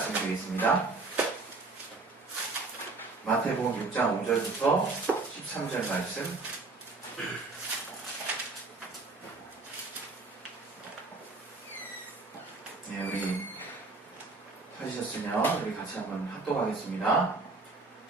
말씀드리겠습니다. 마태복음 6장 5절부터 13절 말씀. 네, 우리 찾으셨으면 우리 같이 한번 합독하겠습니다.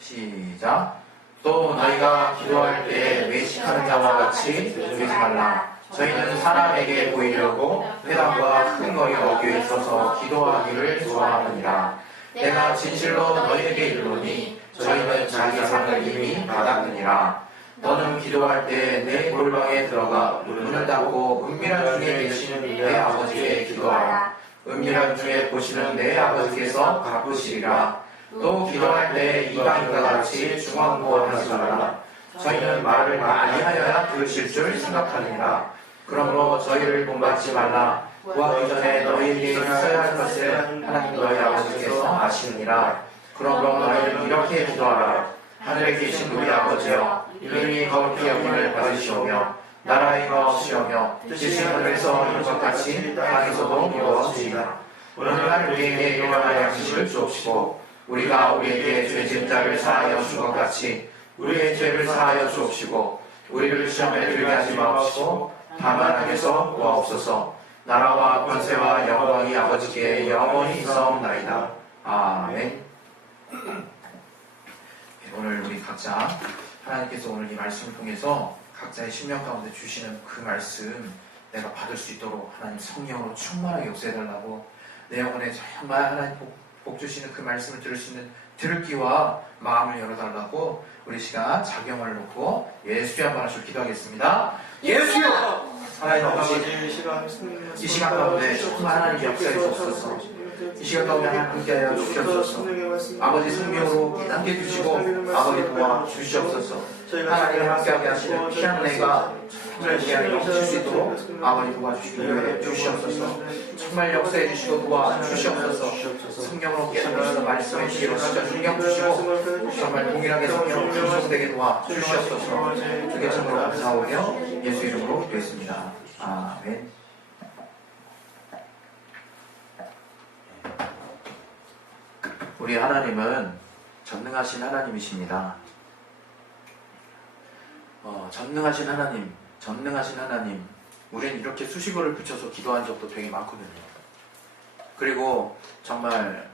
시작. 또 너희가 기도할 때 외식하는 자와 같이 부르지 말라. 저희는 사람에게 보이려고 회당과 큰 거리 어귀에 있어서 기도하기를 좋아하느니라. 내가 진실로 너희에게 이르노니 저희는 자기 상을 이미 받았느니라. 너는 기도할 때 내 골방에 들어가 문을 닫고 은밀한 중에 계시는 내 아버지께 기도하라. 은밀한 중에 보시는 내 아버지께서 갚으시리라. 또 기도할 때 이방인과 같이 중언부언하지 말라. 저희는 말을 많이 하여야 들으실 줄 생각하느니라. 그러므로 저희를 본받지 말라. 구하기 전에 너희에게 있어야 할 것을 하나님 너희 아버지께서 아시느니라. 그러므로 너희는 이렇게 기도하라. 하늘에 계신 우리 아버지여, 이름이 거룩히 여김을 받으시오며 나라의 임하옵시오며 뜻이 하늘에서 이룬 것 같이 땅에서도 이루어지이다. 오늘날 우리에게 일용할 양식을 주옵시고 우리가 우리에게 죄진 자를 사하여 준 것 같이 우리의 죄를 사하여 주옵시고 우리를 시험에 들게 하지 마옵시고 다만 악에서 구하옵소서. 나라와 권세와 영광이 아버지께 영원히 있사옵나이다. 아멘. 오늘 우리 각자 하나님께서 오늘 이 말씀을 통해서 각자의 심령 가운데 주시는 그 말씀 내가 받을 수 있도록 하나님 성령으로 충만하게 역사해달라고, 내 영혼에 정말 하나님 복 주시는 그 말씀을 들을 수 있는 들을 귀와 마음을 열어달라고 우리 시간 작용을 놓고 예수여 한번 하시고 기도하겠습니다. 예수여! 하나님 아버지, 이 시간 가운데 정말 하나님 역사해 주옵소서. 이 시간 가운데 하나님 함께하여 주시옵소서. 아버지 성령으로 함께 주시고 아버지 도와 주시옵소서. 하나님 함께하게 하시는 피한 내가 정말 그냥 넘칠 수 있도록 아버지 도와주시기 위해 주시옵소서. 정말 역사해 주시고 도와 주시옵소서. 성령으로 깨닫는 말씀의 지혜로 진짜 중경 주시고 정말 동일하게 성령으로 충성되게 도와 주시옵소서. 주께 참으로 감사하오며 예수 이름으로 기도했습니다. 아멘. 우리 하나님은 전능하신 하나님이십니다. 전능하신 하나님, 우리는 이렇게 수식어를 붙여서 기도한 적도 되게 많거든요. 그리고 정말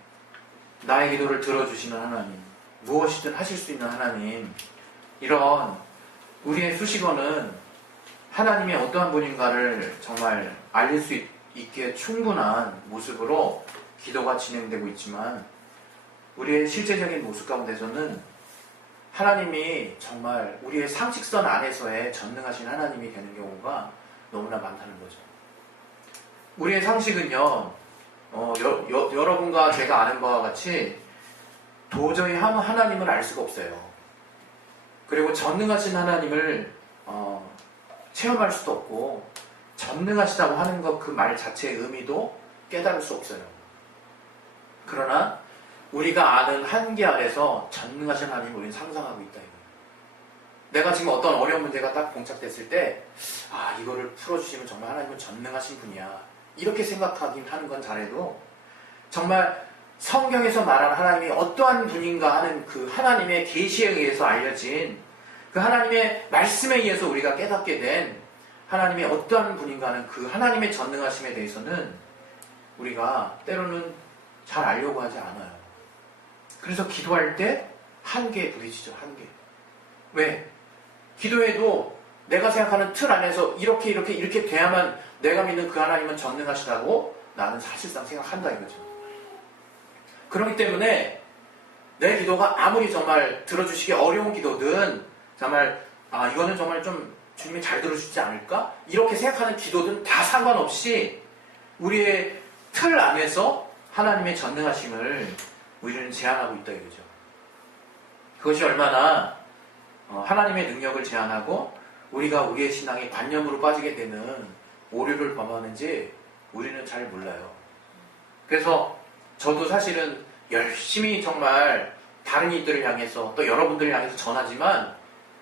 나의 기도를 들어주시는 하나님, 무엇이든 하실 수 있는 하나님, 이런 우리의 수식어는 하나님의 어떠한 분인가를 정말 알릴 수 있기에 충분한 모습으로 기도가 진행되고 있지만, 우리의 실제적인 모습 가운데서는 하나님이 정말 우리의 상식선 안에서의 전능하신 하나님이 되는 경우가 너무나 많다는 거죠. 우리의 상식은요, 여러분과 제가 아는 바와 같이 도저히 하나님을 알 수가 없어요. 그리고 전능하신 하나님을 체험할 수도 없고, 전능하시다고 하는 것 그 말 자체의 의미도 깨달을 수 없어요. 그러나 우리가 아는 한계 아래서 전능하신 하나님을 우리는 상상하고 있다. 내가 지금 어떤 어려운 문제가 딱 봉착됐을 때, 이거를 풀어주시면 정말 하나님은 전능하신 분이야, 이렇게 생각하긴 하는 건 잘해도, 정말 성경에서 말하는 하나님이 어떠한 분인가 하는 그 하나님의 계시에 의해서 알려진 그 하나님의 말씀에 의해서 우리가 깨닫게 된 하나님이 어떠한 분인가 하는 그 하나님의 전능하심에 대해서는 우리가 때로는 잘 알려고 하지 않아요. 그래서 기도할 때 한계에 부딪히죠. 한계. 왜? 기도해도 내가 생각하는 틀 안에서 이렇게 돼야만 내가 믿는 그 하나님은 전능하시다고 나는 사실상 생각한다 이거죠. 그렇기 때문에 내 기도가 아무리 정말 들어주시기 어려운 기도든, 정말 이거는 정말 좀 주님이 잘 들어주지 않을까? 이렇게 생각하는 기도든 다 상관없이 우리의 틀 안에서 하나님의 전능하심을 우리는 제한하고 있다 이거죠. 그것이 얼마나 하나님의 능력을 제한하고 우리가 우리의 신앙이 관념으로 빠지게 되는 오류를 범하는지 우리는 잘 몰라요. 그래서 저도 사실은 열심히 정말 다른 이들을 향해서 또 여러분들을 향해서 전하지만,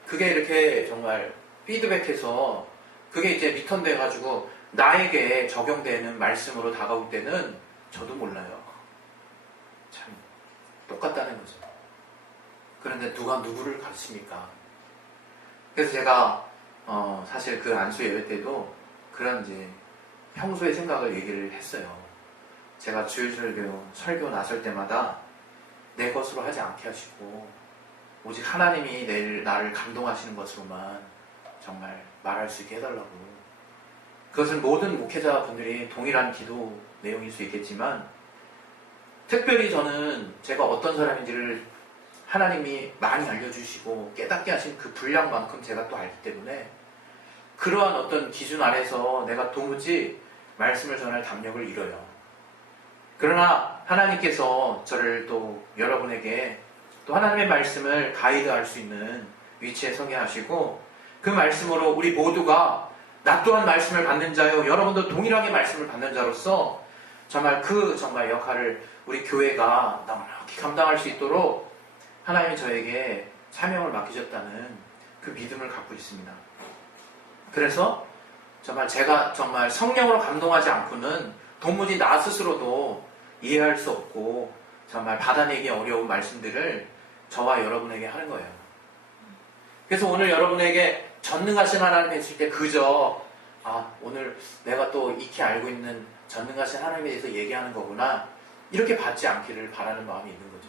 그게 이렇게 정말 피드백해서 그게 이제 리턴돼 가지고 나에게 적용되는 말씀으로 다가올 때는 저도 몰라요. 그런데 누가 누구를 가르칩니까? 그래서 제가 사실 그 안수 예배 때도 그런 이제 평소의 생각을 얘기를 했어요. 제가 주일설교 설교 나설 때마다 내 것으로 하지 않게 하시고 오직 하나님이 나를 감동하시는 것으로만 정말 말할 수 있게 해달라고. 그것은 모든 목회자분들이 동일한 기도 내용일 수 있겠지만 특별히 저는 제가 어떤 사람인지를 하나님이 많이 알려주시고 깨닫게 하신 그 분량만큼 제가 또 알기 때문에 그러한 어떤 기준 아래서 내가 도무지 말씀을 전할 담력을 잃어요. 그러나 하나님께서 저를 또 여러분에게 또 하나님의 말씀을 가이드할 수 있는 위치에 서게 하시고 그 말씀으로 우리 모두가 나 또한 말씀을 받는 자요 여러분도 동일하게 말씀을 받는 자로서 정말 정말 역할을 우리 교회가 넉넉히 감당할 수 있도록 하나님이 저에게 사명을 맡기셨다는 그 믿음을 갖고 있습니다. 그래서 정말 제가 정말 성령으로 감동하지 않고는 도무지 나 스스로도 이해할 수 없고 정말 받아내기 어려운 말씀들을 저와 여러분에게 하는 거예요. 그래서 오늘 여러분에게 전능하신 하나님 했을 때 그저 오늘 내가 또 익히 알고 있는 전능하신 하나님에 대해서 얘기하는 거구나 이렇게 받지 않기를 바라는 마음이 있는 거죠.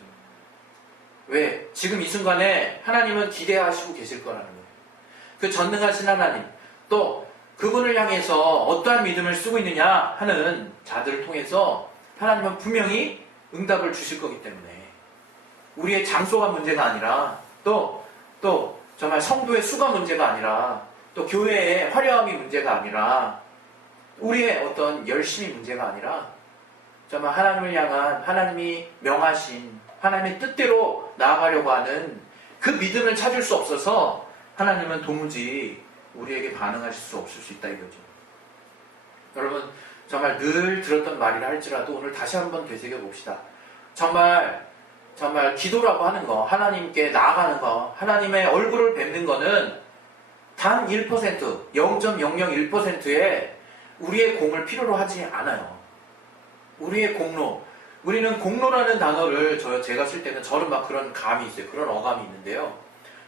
왜? 지금 이 순간에 하나님은 기대하시고 계실 거라는 거예요. 그 전능하신 하나님 또 그분을 향해서 어떠한 믿음을 쓰고 있느냐 하는 자들을 통해서 하나님은 분명히 응답을 주실 거기 때문에 우리의 장소가 문제가 아니라 또 정말 성도의 수가 문제가 아니라 또 교회의 화려함이 문제가 아니라 우리의 어떤 열심이 문제가 아니라 정말 하나님을 향한 하나님이 명하신 하나님의 뜻대로 나아가려고 하는 그 믿음을 찾을 수 없어서 하나님은 도무지 우리에게 반응하실 수 없을 수 있다 이거죠. 여러분 정말 늘 들었던 말이라 할지라도 오늘 다시 한번 되새겨 봅시다. 정말 기도라고 하는 거, 하나님께 나아가는 거, 하나님의 얼굴을 뵙는 거는 단 1%, 0.001%의 우리의 공을 필요로 하지 않아요. 우리의 공로, 우리는 공로라는 단어를 제가 쓸 때는 저는 막 그런 감이 있어요. 그런 어감이 있는데요.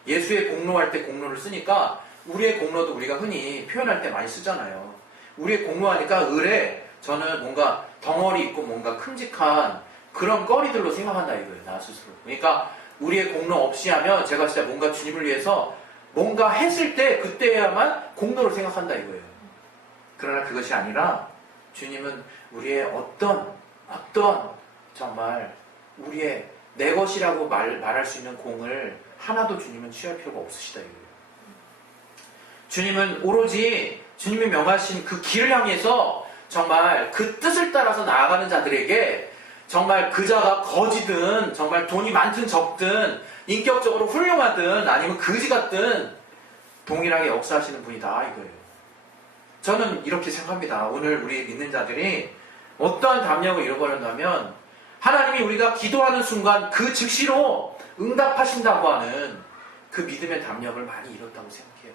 예수의 공로할 때 공로를 쓰니까 우리의 공로도 우리가 흔히 표현할 때 많이 쓰잖아요. 우리의 공로하니까 을에 저는 뭔가 덩어리 있고 뭔가 큼직한 그런 거리들로 생각한다 이거예요. 나 스스로. 그러니까 우리의 공로 없이 하면 제가 진짜 뭔가 주님을 위해서 뭔가 했을 때 그때야만 공로를 생각한다 이거예요. 그러나 그것이 아니라 주님은 우리의 어떤 정말 우리의 내 것이라고 말할 수 있는 공을 하나도 주님은 취할 필요가 없으시다 이거예요. 주님은 오로지 주님이 명하신 그 길을 향해서 정말 그 뜻을 따라서 나아가는 자들에게 정말 그 자가 거지든 정말 돈이 많든 적든 인격적으로 훌륭하든 아니면 거지 같든 동일하게 역사하시는 분이다 이거예요. 저는 이렇게 생각합니다. 오늘 우리 믿는 자들이 어떠한 담력을 잃어버렸냐면 하나님이 우리가 기도하는 순간 그 즉시로 응답하신다고 하는 그 믿음의 담력을 많이 잃었다고 생각해요.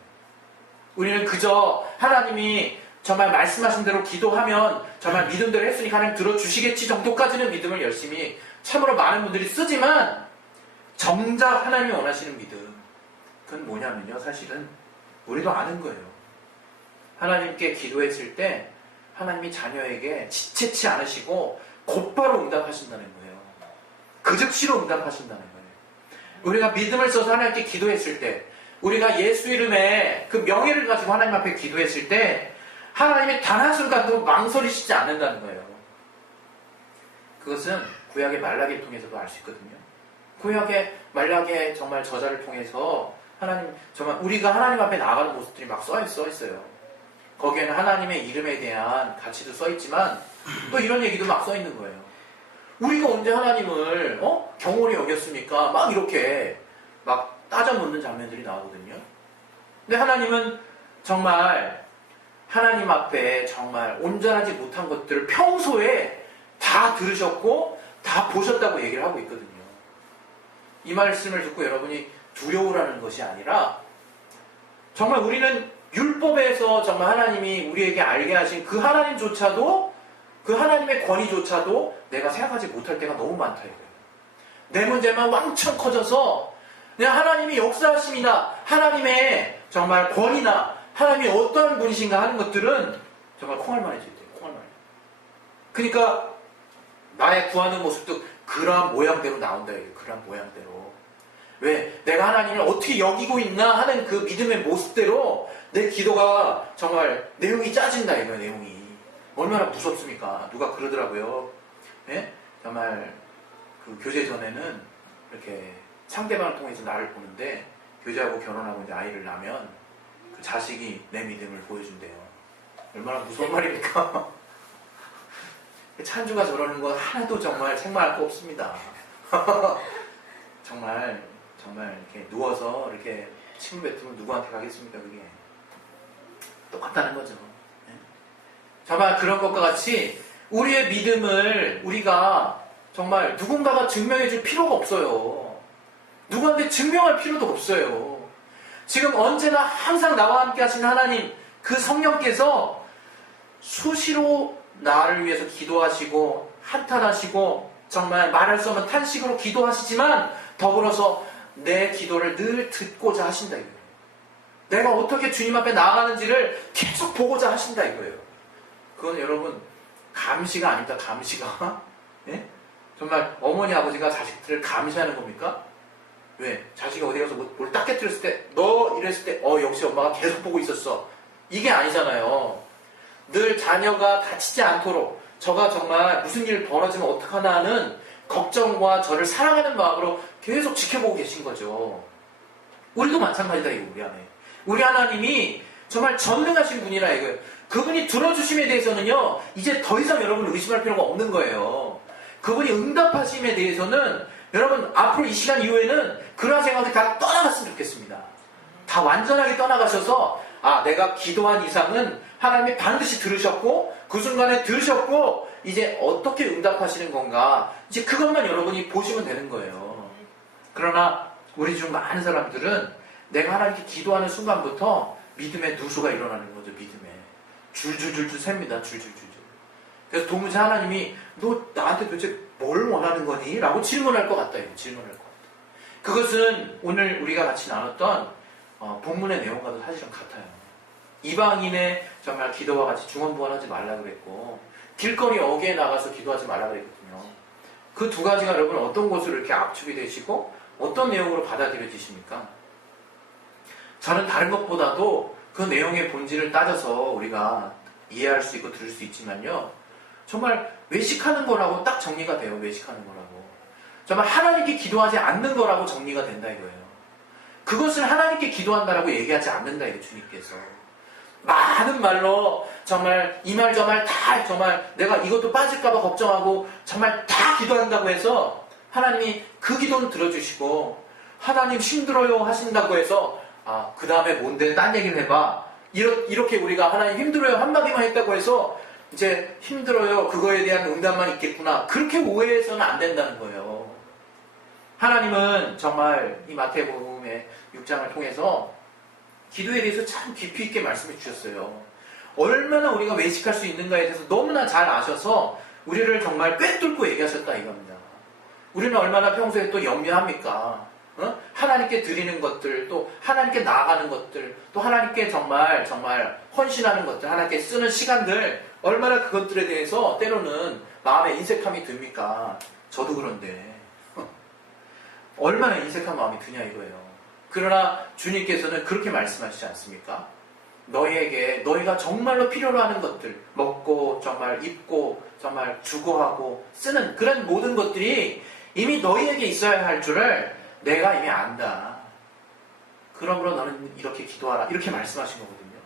우리는 그저 하나님이 정말 말씀하신 대로 기도하면 정말 믿음대로 했으니까 하나님 들어주시겠지 정도까지는 믿음을 열심히 참으로 많은 분들이 쓰지만 정작 하나님이 원하시는 믿음 그건 뭐냐면요. 사실은 우리도 아는 거예요. 하나님께 기도했을 때 하나님이 자녀에게 지체치 않으시고 곧바로 응답하신다는 거예요. 그 즉시로 응답하신다는 거예요. 우리가 믿음을 써서 하나님께 기도했을 때 우리가 예수 이름에 그 명예를 가지고 하나님 앞에 기도했을 때 하나님이 단 한순간도 망설이시지 않는다는 거예요. 그것은 구약의 말라기를 통해서도 알 수 있거든요. 구약의 말라기의 정말 저자를 통해서 하나님 정말 우리가 하나님 앞에 나아가는 모습들이 막 써 있어요. 거기에는 하나님의 이름에 대한 가치도 써 있지만 또 이런 얘기도 막 써 있는 거예요. 우리가 언제 하나님을 경홀히 여겼습니까? 막 이렇게 막 따져 묻는 장면들이 나오거든요. 근데 하나님은 정말 하나님 앞에 정말 온전하지 못한 것들을 평소에 다 들으셨고 다 보셨다고 얘기를 하고 있거든요. 이 말씀을 듣고 여러분이 두려우라는 것이 아니라 정말 우리는 율법에서 정말 하나님이 우리에게 알게 하신 그 하나님조차도 그 하나님의 권위조차도 내가 생각하지 못할 때가 너무 많다 이거예요. 내 문제만 왕창 커져서 그냥 하나님의 역사하심이나 하나님의 정말 권위나 하나님이 어떠한 분이신가 하는 것들은 정말 콩알만해질 때요. 콩알만해. 그러니까 나의 구하는 모습도 그러한 모양대로 나온다. 그러한 모양대로. 왜? 내가 하나님을 어떻게 여기고 있나 하는 그 믿음의 모습대로 내 기도가 정말 내용이 짜진다 이거예요. 내용이. 얼마나 무섭습니까? 누가 그러더라고요. 예? 정말 그 교제 전에는 이렇게 상대방을 통해서 나를 보는데 교제하고 결혼하고 이제 아이를 낳으면 그 자식이 내 믿음을 보여준대요. 얼마나 무서운 말입니까? 찬주가 저러는 건 하나도 정말 책망할 거 없습니다. 정말 이렇게 누워서 이렇게 침 뱉으면 누구한테 가겠습니까? 그게 똑같다는 거죠. 네? 정말 그런 것과 같이 우리의 믿음을 우리가 정말 누군가가 증명해 줄 필요가 없어요. 누구한테 증명할 필요도 없어요. 지금 언제나 항상 나와 함께 하시는 하나님, 그 성령께서 수시로 나를 위해서 기도하시고 한탄하시고 정말 말할 수 없는 탄식으로 기도하시지만 더불어서 내 기도를 늘 듣고자 하신다 이거예요. 내가 어떻게 주님 앞에 나아가는지를 계속 보고자 하신다 이거예요. 그건 여러분 감시가 아닙니다. 감시가. 예? 정말 어머니 아버지가 자식들을 감시하는 겁니까? 왜? 자식이 어디 가서 뭘 딱 깨뜨렸을 때 너 이랬을 때 역시 엄마가 계속 보고 있었어. 이게 아니잖아요. 늘 자녀가 다치지 않도록 저가 정말 무슨 일 벌어지면 어떡하나 하는 걱정과 저를 사랑하는 마음으로 계속 지켜보고 계신 거죠. 우리도 마찬가지다 이거 우리 안에. 우리 하나님이 정말 전능하신 분이라 이거예요. 그분이 들어주심에 대해서는요 이제 더 이상 여러분 의심할 필요가 없는 거예요. 그분이 응답하심에 대해서는 여러분 앞으로 이 시간 이후에는 그러한 생각이 다 떠나갔으면 좋겠습니다. 다 완전하게 떠나가셔서 내가 기도한 이상은 하나님이 반드시 들으셨고 그 순간에 들으셨고 이제 어떻게 응답하시는 건가 이제 그것만 여러분이 보시면 되는 거예요. 그러나 우리 중 많은 사람들은 내가 하나님께 기도하는 순간부터 믿음의 누수가 일어나는 거죠. 믿음에 줄줄줄줄 셉니다. 줄줄줄줄. 그래서 도무지 하나님이 너 나한테 도대체 뭘 원하는 거니? 라고 질문할 것 같다. 질문할 것 같다. 그것은 오늘 우리가 같이 나눴던 본문의 내용과도 사실은 같아요. 이방인의 정말 기도와 같이 중언부언하지 말라 그랬고 길거리 어귀에 나가서 기도하지 말라 그랬거든요. 그 두 가지가 여러분 어떤 곳으로 이렇게 압축이 되시고 어떤 내용으로 받아들여지십니까? 저는 다른 것보다도 그 내용의 본질을 따져서 우리가 이해할 수 있고 들을 수 있지만요. 정말 외식하는 거라고 딱 정리가 돼요. 외식하는 거라고. 정말 하나님께 기도하지 않는 거라고 정리가 된다 이거예요. 그것을 하나님께 기도한다라고 얘기하지 않는다 이거 주님께서. 많은 말로 정말 이 말 저 말 다 정말 내가 이것도 빠질까봐 걱정하고 정말 다 기도한다고 해서 하나님이 그 기도는 들어주시고 하나님 힘들어요 하신다고 해서 그 다음에 뭔데 딴 얘기를 해봐 이렇게 우리가 하나님 힘들어요 한마디만 했다고 해서 이제 힘들어요 그거에 대한 응답만 있겠구나 그렇게 오해해서는 안 된다는 거예요. 하나님은 정말 이 마태복음의 6장을 통해서 기도에 대해서 참 깊이 있게 말씀해 주셨어요. 얼마나 우리가 외식할 수 있는가에 대해서 너무나 잘 아셔서 우리를 정말 꿰뚫고 얘기하셨다 이겁니다. 우리는 얼마나 평소에 또 염려합니까? 하나님께 드리는 것들, 또 하나님께 나아가는 것들, 또 하나님께 정말 헌신하는 것들, 하나님께 쓰는 시간들, 얼마나 그것들에 대해서 때로는 마음에 인색함이 듭니까? 저도 그런데 얼마나 인색한 마음이 드냐 이거예요. 그러나 주님께서는 그렇게 말씀하시지 않습니까? 너희가 정말로 필요로 하는 것들, 먹고 정말 입고 정말 주고하고 쓰는 그런 모든 것들이 이미 너희에게 있어야 할 줄을 내가 이미 안다. 그러므로 너는 이렇게 기도하라. 이렇게 말씀하신 거거든요.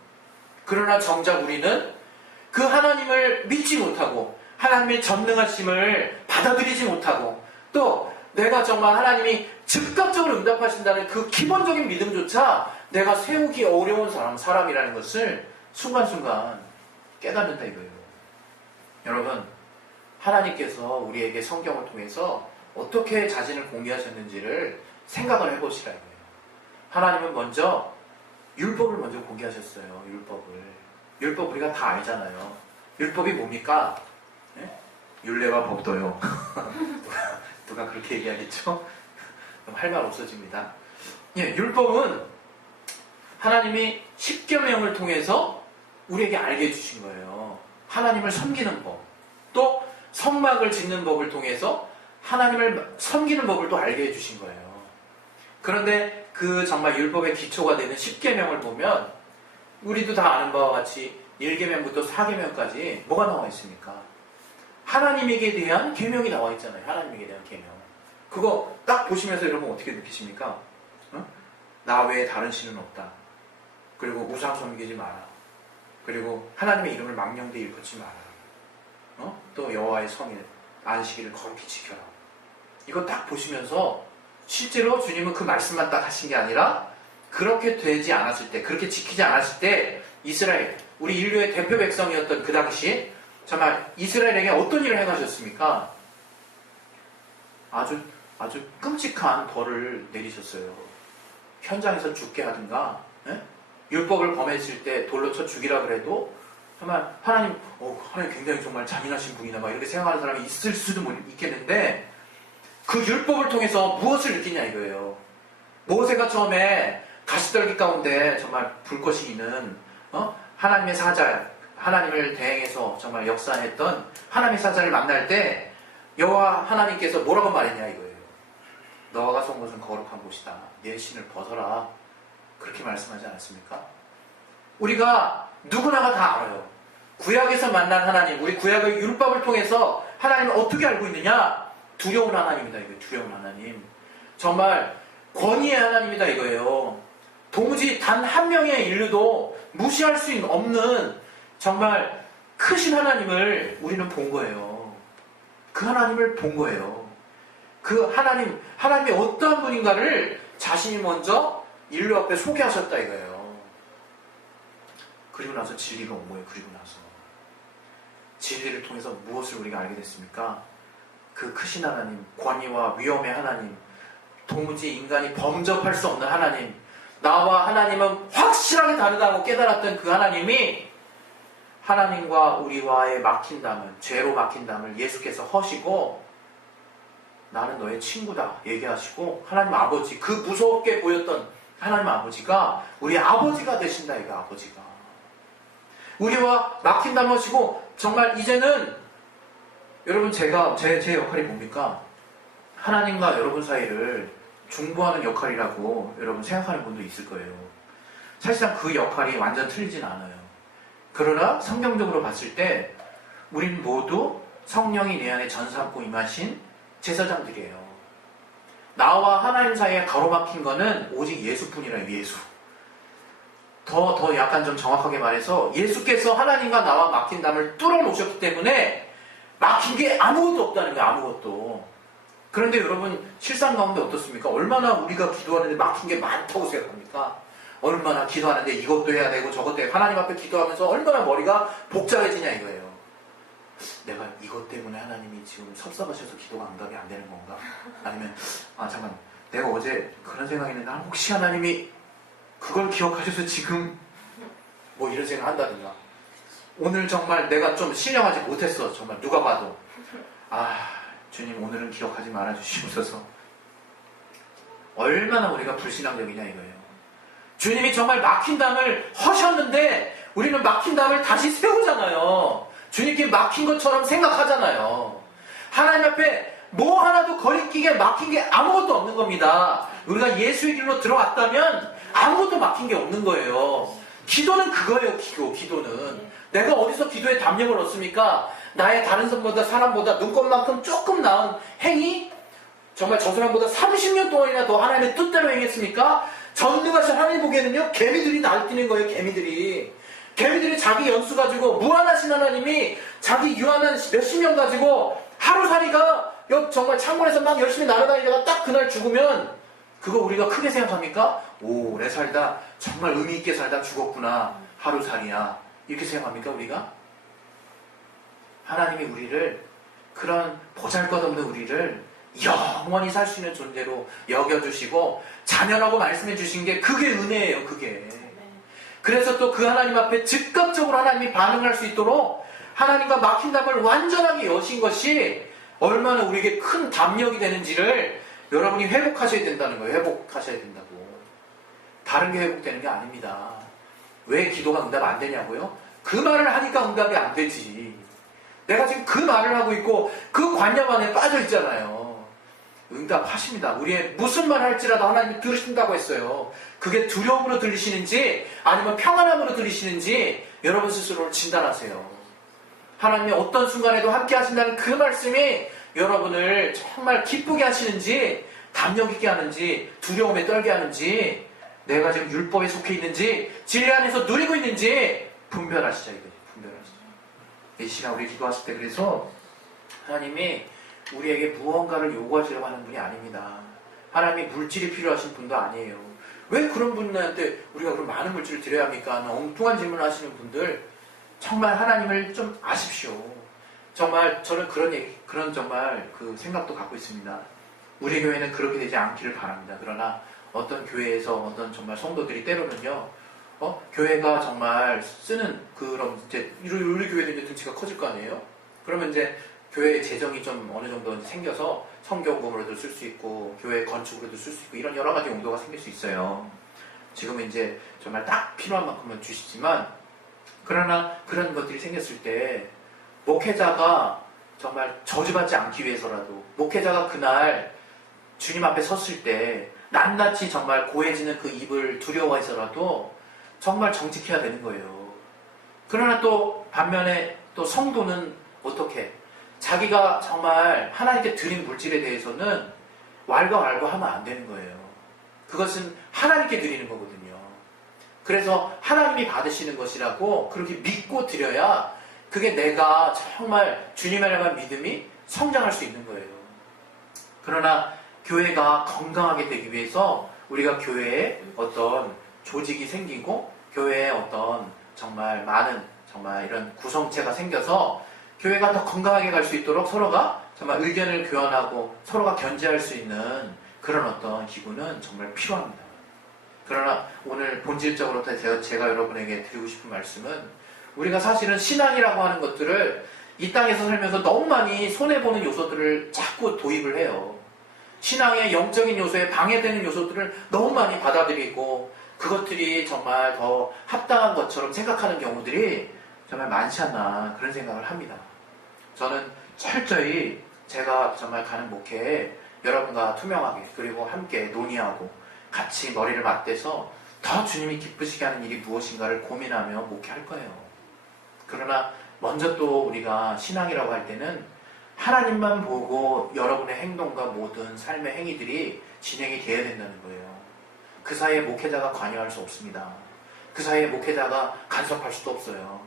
그러나 정작 우리는 그 하나님을 믿지 못하고 하나님의 전능하심을 받아들이지 못하고 또 내가 정말 하나님이 즉각적으로 응답하신다는 그 기본적인 믿음조차 내가 세우기 어려운 사람이라는 것을 순간순간 깨닫는다 이거예요. 여러분, 하나님께서 우리에게 성경을 통해서 어떻게 자신을 공개하셨는지를 생각을 해보시라 이거예요. 하나님은 먼저 율법을 먼저 공개하셨어요. 율법 우리가 다 알잖아요. 율법이 뭡니까? 네? 율례와 법도요. 누가 그렇게 얘기하겠죠? 그럼 할 말 없어집니다. 예, 율법은 하나님이 십계명을 통해서 우리에게 알게 해주신 거예요. 하나님을 섬기는 법, 또 성막을 짓는 법을 통해서 하나님을 섬기는 법을 또 알게 해주신 거예요. 그런데 그 정말 율법의 기초가 되는 십계명을 보면 우리도 다 아는 바와 같이 1계명부터 4계명까지 뭐가 나와 있습니까? 하나님에게 대한 계명이 나와 있잖아요. 하나님에게 대한 계명. 그거 딱 보시면서 여러분 어떻게 느끼십니까? 나 외에 다른 신은 없다. 그리고 우상 섬기지 마라. 그리고 하나님의 이름을 망령되 일컫지 마라. 또 여호와의 성일 안식일을 거룩히 지켜라. 이거 딱 보시면서 실제로 주님은 그 말씀만 딱 하신 게 아니라 그렇게 되지 않았을 때, 그렇게 지키지 않았을 때 이스라엘, 우리 인류의 대표 백성이었던 그 당시 정말 이스라엘에게 어떤 일을 행하셨습니까? 아주 끔찍한 벌을 내리셨어요. 현장에서 죽게 하든가, 율법을 범했을 때 돌로 쳐 죽이라 그래도 정말 하나님 굉장히 정말 잔인하신 분이다 막 이렇게 생각하는 사람이 있을 수도 있겠는데 그 율법을 통해서 무엇을 느끼냐 이거예요. 모세가 처음에 가시떨기 가운데 정말 불꽃이 있는 하나님의 사자, 하나님을 대행해서 정말 역사했던 하나님의 사자를 만날 때 여호와 하나님께서 뭐라고 말했냐 이거예요. 너가 선 곳은 거룩한 곳이다. 내 신을 벗어라. 그렇게 말씀하지 않았습니까? 우리가 누구나가 다 알아요. 구약에서 만난 하나님, 우리 구약의 율법을 통해서 하나님을 어떻게 알고 있느냐? 두려운 하나님이다 이거예요. 두려운 하나님. 정말 권위의 하나님이다 이거예요. 도무지 단 한 명의 인류도 무시할 수 없는 정말 크신 하나님을 우리는 본 거예요. 그 하나님을 본 거예요. 그 하나님이 어떠한 분인가를 자신이 먼저 인류 앞에 소개하셨다 이거예요. 그리고 나서 진리가 온 거예요. 그리고 나서 진리를 통해서 무엇을 우리가 알게 됐습니까? 그 크신 하나님, 권위와 위엄의 하나님, 도무지 인간이 범접할 수 없는 하나님, 나와 하나님은 확실하게 다르다고 깨달았던 그 하나님이 하나님과 우리와의 막힌 담을, 죄로 막힌 담을 예수께서 허시고 나는 너의 친구다 얘기하시고 하나님 아버지, 그 무섭게 보였던 하나님 아버지가 우리 아버지가 되신다 이거 아버지가 우리와 막힌 담을 허시고 정말 이제는 여러분 제 역할이 뭡니까? 하나님과 여러분 사이를 중보하는 역할이라고 여러분 생각하는 분도 있을 거예요. 사실상 그 역할이 완전 틀리진 않아요. 그러나 성경적으로 봤을 때 우린 모두 성령이 내 안에 전삼고 임하신 제사장들이에요. 나와 하나님 사이에 가로막힌 거는 오직 예수뿐이라 예수. 더 약간 좀 정확하게 말해서 예수께서 하나님과 나와 막힌 담을 뚫어놓으셨기 때문에 막힌 게 아무것도 없다는 거예요. 아무것도. 그런데 여러분 실상 가운데 어떻습니까? 얼마나 우리가 기도하는데 막힌 게 많다고 생각합니까? 얼마나 기도하는데 이것도 해야 되고 저것도 해야 되고 하나님 앞에 기도하면서 얼마나 머리가 복잡해지냐 이거예요. 내가 이것 때문에 하나님이 지금 섭섭하셔서 기도가 응답이 안 되는 건가? 아니면 잠깐 내가 어제 그런 생각이 있는데 혹시 하나님이 그걸 기억하셔서 지금 뭐 이런 생각을 한다든가 오늘 정말 내가 좀 신령하지 못했어. 정말 누가 봐도 주님 오늘은 기억하지 말아주시옵소서. 얼마나 우리가 불신앙적이냐 이거예요. 주님이 정말 막힌 담을 허셨는데 우리는 막힌 담을 다시 세우잖아요. 주님께 막힌 것처럼 생각하잖아요. 하나님 앞에 뭐 하나도 거리끼게 막힌 게 아무것도 없는 겁니다. 우리가 예수의 길로 들어왔다면 아무것도 막힌 게 없는 거예요. 기도는 그거예요. 기도는 내가 어디서 기도에 담력을 얻습니까? 나의 다른 사람보다 눈곱만큼 조금 나은 행위? 정말 저 사람보다 30년 동안이나 더 하나님의 뜻대로 행했습니까? 전능하신 하나님 보기에는요 개미들이 날뛰는 거예요. 개미들이 자기 연수 가지고 무한하신 하나님이 자기 유한한 몇십 명 가지고 하루살이가 정말 창문에서 막 열심히 날아다니다가 딱 그날 죽으면 그거 우리가 크게 생각합니까? 오래 살다 정말 의미 있게 살다 죽었구나. 하루살이야. 이렇게 생각합니까 우리가? 하나님이 우리를 그런 보잘것없는 우리를 영원히 살 수 있는 존재로 여겨주시고 자녀라고 말씀해 주신 게 그게 은혜예요. 그게. 그래서 또 그 하나님 앞에 즉각적으로 하나님이 반응할 수 있도록 하나님과 막힌 담을 완전하게 여신 것이 얼마나 우리에게 큰 담력이 되는지를 여러분이 회복하셔야 된다는 거예요. 회복하셔야 된다고. 다른 게 회복되는 게 아닙니다. 왜 기도가 응답 안 되냐고요? 그 말을 하니까 응답이 안 되지. 내가 지금 그 말을 하고 있고 그 관념 안에 빠져 있잖아요. 응답하십니다. 우리의 무슨 말 할지라도 하나님이 들으신다고 했어요. 그게 두려움으로 들리시는지 아니면 평안함으로 들리시는지 여러분 스스로를 진단하세요. 하나님이 어떤 순간에도 함께 하신다는 그 말씀이 여러분을 정말 기쁘게 하시는지 담력 있게 하는지 두려움에 떨게 하는지 내가 지금 율법에 속해 있는지 진리 안에서 누리고 있는지 분별하시자 이거지. 분별하시자. 이 시간 우리 기도하실 때 그래서 하나님이 우리에게 무언가를 요구하시려고 하는 분이 아닙니다. 하나님이 물질이 필요하신 분도 아니에요. 왜 그런 분들한테 우리가 그런 많은 물질을 드려야 합니까? 하는 엉뚱한 질문을 하시는 분들 정말 하나님을 좀 아십시오. 정말 저는 그런 정말 그 생각도 갖고 있습니다. 우리 교회는 그렇게 되지 않기를 바랍니다. 그러나 어떤 교회에서 어떤 정말 성도들이 때로는요, 교회가 정말 쓰는 그런 이제 우리 교회도 이제 등치가 커질 거 아니에요? 그러면 이제 교회 재정이 좀 어느 정도 생겨서 성경금으로도 쓸 수 있고 교회 건축으로도 쓸 수 있고 이런 여러 가지 용도가 생길 수 있어요. 지금은 이제 정말 딱 필요한 만큼은 주시지만 그러나 그런 것들이 생겼을 때 목회자가 정말 저주받지 않기 위해서라도 목회자가 그날 주님 앞에 섰을 때 낱낱이 정말 고해지는 그 입을 두려워해서라도 정말 정직해야 되는 거예요. 그러나 또 반면에 또 성도는 어떻게 자기가 정말 하나님께 드린 물질에 대해서는 왈가왈부하면 안 되는 거예요. 그것은 하나님께 드리는 거거든요. 그래서 하나님이 받으시는 것이라고 그렇게 믿고 드려야 그게 내가 정말 주님에 대한 믿음이 성장할 수 있는 거예요. 그러나 교회가 건강하게 되기 위해서 우리가 교회에 어떤 조직이 생기고 교회에 어떤 정말 많은 정말 이런 구성체가 생겨서 교회가 더 건강하게 갈 수 있도록 서로가 정말 의견을 교환하고 서로가 견제할 수 있는 그런 어떤 기구는 정말 필요합니다. 그러나 오늘 본질적으로 제가 여러분에게 드리고 싶은 말씀은 우리가 사실은 신앙이라고 하는 것들을 이 땅에서 살면서 너무 많이 손해보는 요소들을 자꾸 도입을 해요. 신앙의 영적인 요소에 방해되는 요소들을 너무 많이 받아들이고 그것들이 정말 더 합당한 것처럼 생각하는 경우들이 정말 많지 않나 그런 생각을 합니다. 저는 철저히 제가 정말 가는 목회에 여러분과 투명하게 그리고 함께 논의하고 같이 머리를 맞대서 더 주님이 기쁘시게 하는 일이 무엇인가를 고민하며 목회할 거예요. 그러나 먼저 또 우리가 신앙이라고 할 때는 하나님만 보고 여러분의 행동과 모든 삶의 행위들이 진행이 되어야 된다는 거예요. 그 사이에 목회자가 관여할 수 없습니다. 그 사이에 목회자가 간섭할 수도 없어요.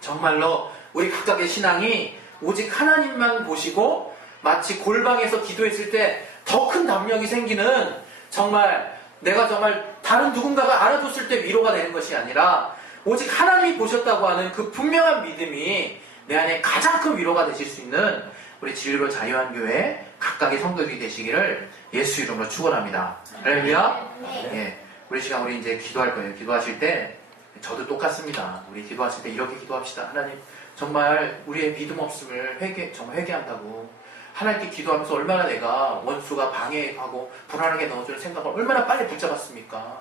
정말로 우리 각각의 신앙이 오직 하나님만 보시고 마치 골방에서 기도했을 때 더 큰 담력이 생기는 정말 내가 정말 다른 누군가가 알아줬을 때 위로가 되는 것이 아니라 오직 하나님이 보셨다고 하는 그 분명한 믿음이 내 안에 가장 큰 위로가 되실 수 있는 우리 진리로 자유한교회 각각의 성도들이 되시기를 예수 이름으로 축원합니다. 할렐루야. 예, 우리 시간 우리 이제 기도할 거예요. 기도하실 때 저도 똑같습니다. 우리 기도하실 때 이렇게 기도합시다. 하나님 정말 우리의 믿음 없음을 정말 회개한다고 하나님께 기도하면서 얼마나 내가 원수가 방해하고 불안하게 넣어주는 생각을 얼마나 빨리 붙잡았습니까?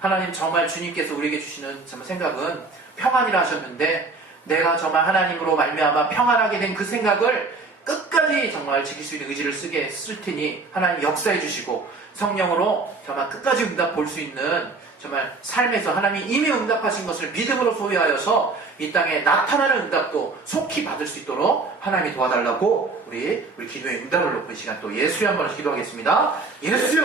하나님 정말 주님께서 우리에게 주시는 정말 생각은 평안이라 하셨는데 내가 정말 하나님으로 말미암아 평안하게 된 그 생각을 끝까지 정말 지킬 수 있는 의지를 쓸 테니 하나님 역사해 주시고 성령으로 정말 끝까지 응답 볼 수 있는 정말 삶에서 하나님이 이미 응답하신 것을 믿음으로 소유하여서 이 땅에 나타나는 응답도 속히 받을 수 있도록 하나님이 도와달라고 우리 기도의 응답을 놓고 이 시간 또 예수의 한 번씩 기도하겠습니다. 예수요!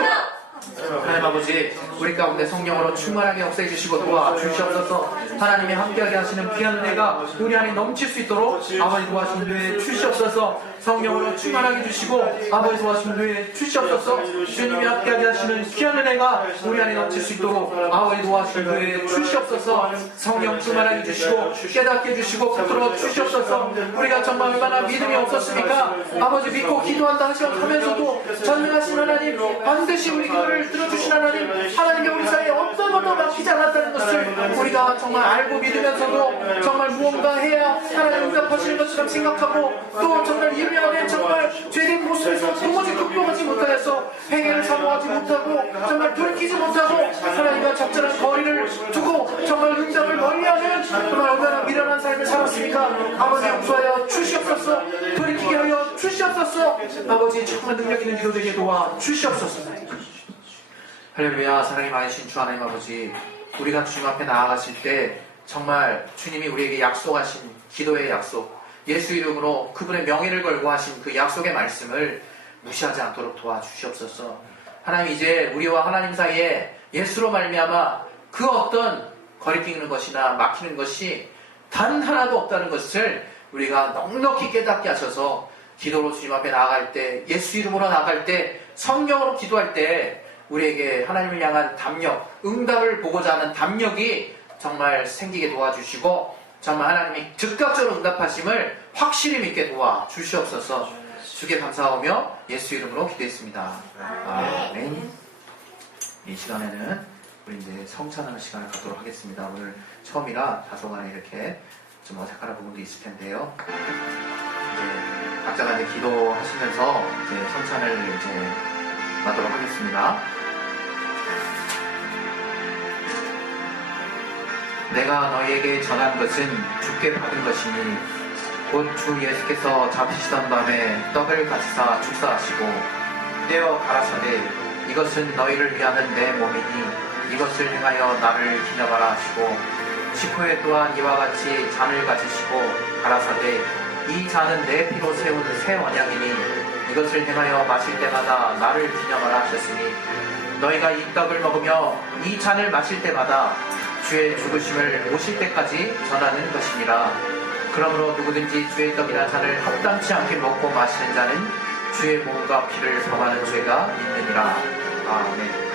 하나님 아버지 우리 가운데 성령으로 충만하게 역사해 주시고 도와주시옵소서. 하나님이 함께하게 하시는 귀한 은혜가 우리 안에 넘칠 수 있도록 아버지 도와주신 후에 주시옵소서. 성령으로 충만하게 주시고 아버지 도와주신 후에 주시옵소서. 주님이 함께하게 하시는 귀한 은혜가 우리 안에 넘칠 수 있도록 아버지 도와주신 후에 주시옵소서. 성령 충만하게 주시고 깨닫게 해주시고 붙들어 주시옵소서. 우리가 정말 얼마나 믿음이 없었습니까? 아버지 믿고 기도한다 하면서도 전능하신 하나님 반드시 우리 기도를 들어주신 하나님이 우리 사이에 어떤 것도 막히지 않았다는 것을 우리가 정말 알고 믿으면서도 정말 무언가 해야 하나님 응답하시는 것처럼 생각하고 또 정말 이면에 정말 죄된 모습에서 도무지 극복하지 못하여서 두려워하지 못하고 정말 돌이키지 못하고 하나님과 적절한 거리를 두고 정말 응답을 멀리하는 정말 얼마나 미련한 삶을 살았습니까? 아버지 용서하여 주시옵소서. 돌이키게 하여 주시옵소서. 아버지 정말 능력 있는 기도 되게 도와 주시옵소서. 할렐루야. 사랑이 많으신 주 하나님 아버지, 우리가 주님 앞에 나아갔을 때 정말 주님이 우리에게 약속하신 기도의 약속, 예수 이름으로 그분의 명예를 걸고 하신 그 약속의 말씀을 무시하지 않도록 도와주시옵소서. 하나님, 이제 우리와 하나님 사이에 예수로 말미암아 그 어떤 거리끼는 것이나 막히는 것이 단 하나도 없다는 것을 우리가 넉넉히 깨닫게 하셔서 기도로 주님 앞에 나아갈 때, 예수 이름으로 나아갈 때, 성령으로 기도할 때 우리에게 하나님을 향한 담력, 응답을 보고자 하는 담력이 정말 생기게 도와주시고 정말 하나님이 즉각적으로 응답하심을 확실히 믿게 도와주시옵소서. 주께 감사하며 예수 이름으로 기도했습니다. 아멘. 이 시간에는 우리 이제 성찬하는 시간을 갖도록 하겠습니다. 오늘 처음이라 다소간에 이렇게 좀 어색한 부분도 있을 텐데요. 이제 각자가 이제 기도하시면서 이제 성찬을 이제 받도록 하겠습니다. 내가 너희에게 전한 것은 주께 받은 것이니 곧 주 예수께서 잡히시던 밤에 떡을 가지사 축사하시고 떼어 가라사대 이것은 너희를 위하는 내 몸이니 이것을 행하여 나를 기념하라 하시고 식후에 또한 이와 같이 잔을 가지시고 가라사대 이 잔은 내 피로 세운 새 언약이니 이것을 행하여 마실 때마다 나를 기념하라 하셨으니 너희가 이 떡을 먹으며 이 잔을 마실 때마다 주의 죽으심을 오실 때까지 전하는 것이니라. 그러므로 누구든지 주의 떡이나 잔을 합당치 않게 먹고 마시는 자는 주의 몸과 피를 범하는 죄가 있느니라. 아멘.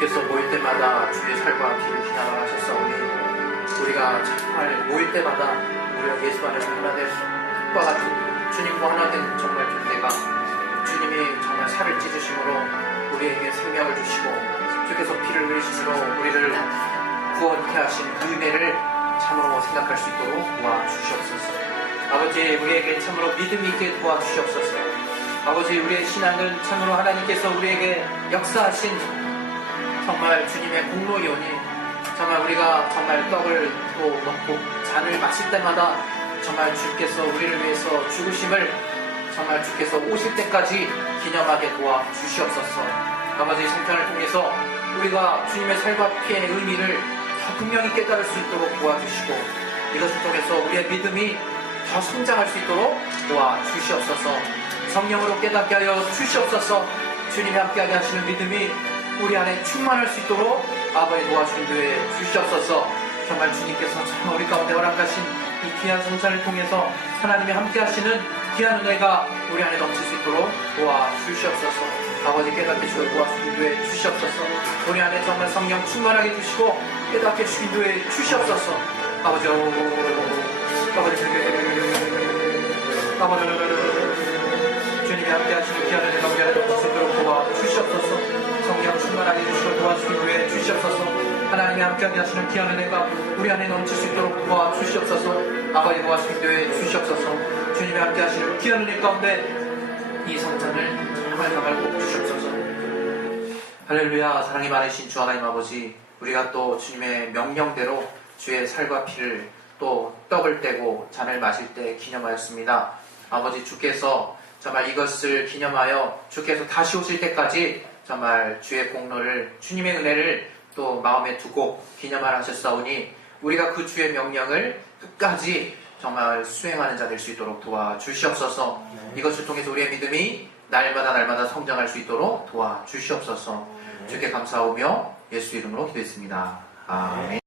주께서 모일 때마다 주의 살과 피를 기념을 하셨사오니 우리가 정말 모일 때마다 우리가 예수 안에서 하나 된 흙과 같은 주님과 하나 된 정말 존재가 주님이 정말 살을 찢으심으로 우리에게 생명을 주시고 주께서 피를 흘리심으로 우리를 구원케 하신 그 은혜를 참으로 생각할 수 있도록 도와주시옵소서. 아버지, 우리에게 참으로 믿음이 있게 도와주시옵소서. 아버지, 우리의 신앙은 참으로 하나님께서 우리에게 역사하신 정말 주님의 공로이오니 정말 우리가 정말 떡을 또 먹고 잔을 마실 때마다 정말 주께서 우리를 위해서 죽으심을 정말 주께서 오실 때까지 기념하게 도와주시옵소서. 아버지, 성찬을 통해서 우리가 주님의 살과 피의 의미를 더 분명히 깨달을 수 있도록 도와주시고 이것을 통해서 우리의 믿음이 더 성장할 수 있도록 도와주시옵소서. 성령으로 깨닫게 하여 주시옵소서. 주님이 함께하게 하시는 믿음이 우리 안에 충만할 수 있도록 아버지 도와주신 뒤에 주시옵소서. 정말 주님께서 참 우리 가운데 허락하신 이 귀한 성찬을 통해서 하나님이 함께하시는 귀한 은혜가 우리 안에 넘칠 수 있도록 도와주시옵소서. 아버지, 깨닫게 주시고 도와주신 뒤에 주시옵소서. 우리 안에 정말 성령 충만하게 주시고 깨닫게 주신 뒤에 주시옵소서. 아버지, 주님이 함께하시는 귀한 은혜가 우리 안에 넘칠 수 있도록 도와주시옵소서. 성령 충만하게 주시고 도와주신 후에 주시옵소서. 하나님이 함께하게 하시는 귀한 은혜가 우리 안에 넘칠 수 있도록 도와주시옵소서. 아버지, 도와주신 후에 주시옵소서. 주님이 함께하시는 귀한 은혜 가운데 이 성찬을 정말 꼭 주시옵소서. 할렐루야. 사랑이 많으신 주 하나님 아버지, 우리가 또 주님의 명령대로 주의 살과 피를 또 떡을 떼고 잔을 마실 때 기념하였습니다. 아버지, 주께서 정말 이것을 기념하여 주께서 다시 오실 때까지 정말 주의 공로를, 주님의 은혜를 또 마음에 두고 기념하라 하셨사오니 우리가 그 주의 명령을 끝까지 정말 수행하는 자 될 수 있도록 도와주시옵소서. 이것을 통해서 우리의 믿음이 날마다 성장할 수 있도록 도와주시옵소서. 주께 감사하며 예수 이름으로 기도했습니다. 아멘.